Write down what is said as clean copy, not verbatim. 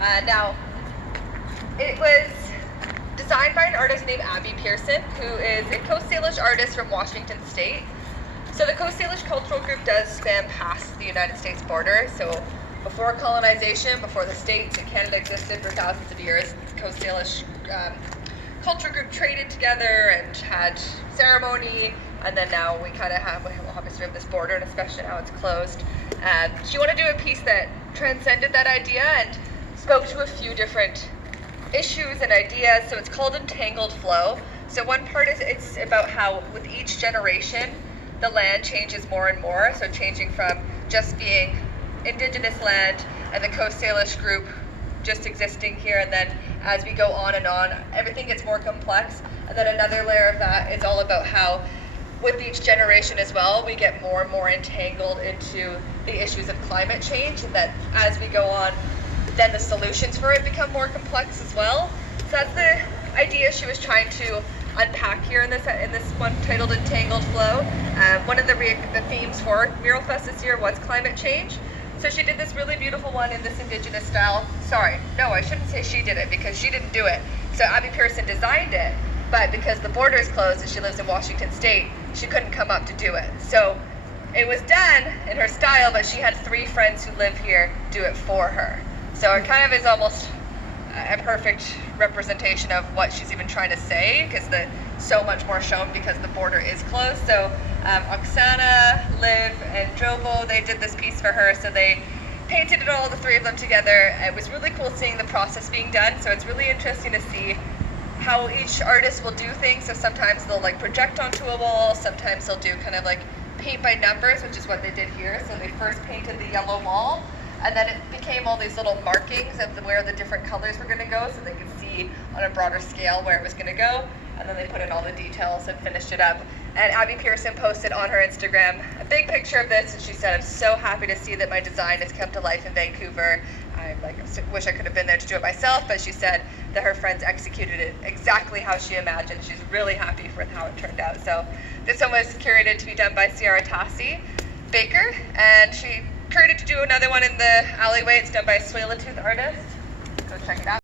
Now, it was designed by an artist named Abby Pearson, who is a Coast Salish artist from Washington State. So the Coast Salish cultural group does span past the United States border. So before colonization, before the States and Canada existed for thousands of years, the Coast Salish culture group traded together and had ceremony, and then now we kind of have obviously have this border, and especially now it's closed. She wanted to do a piece that transcended that idea and spoke to a few different issues and ideas. So it's called Entangled Flow. So one part is it's about how with each generation the land changes more and more. So changing from just being indigenous land and the Coast Salish group just existing here, and then as we go on and on, everything gets more complex. And then another layer of that is all about how with each generation as well, we get more and more entangled into the issues of climate change, and that as we go on, then the solutions for it become more complex as well. So that's the idea she was trying to unpack here in this one titled Entangled Flow. One of the themes for MuralFest this year was climate change. So she did this really beautiful one in this indigenous style. Sorry, no, I shouldn't say she did it because she didn't do it. So Abby Pearson designed it, but because the border is closed and she lives in Washington State, she couldn't come up to do it. So it was done in her style, but she had 3 friends who live here do it for her. So it kind of is almost a perfect representation of what she's even trying to say, because so much more shown because the border is closed. So Oksana, Liv, and Jovo, they did this piece for her. So they painted it all, the 3 of them together. It was really cool seeing the process being done. So it's really interesting to see how each artist will do things. So sometimes they'll like project onto a wall, sometimes they'll do kind of like paint by numbers, which is what they did here. So they first painted the yellow wall, and then it became all these little markings of where the different colors were going to go, so they could see on a broader scale where it was going to go. And then they put in all the details and finished it up. And Abby Pearson posted on her Instagram a big picture of this, and she said, "I'm so happy to see that my design has come to life in Vancouver. I wish I could have been there to do it myself," but she said that her friends executed it exactly how she imagined. She's really happy with how it turned out. So this one was curated to be done by Ciara Tassi Baker, and she curated to do another one in the alleyway. It's done by a Swaleytooth artist. Go check it out.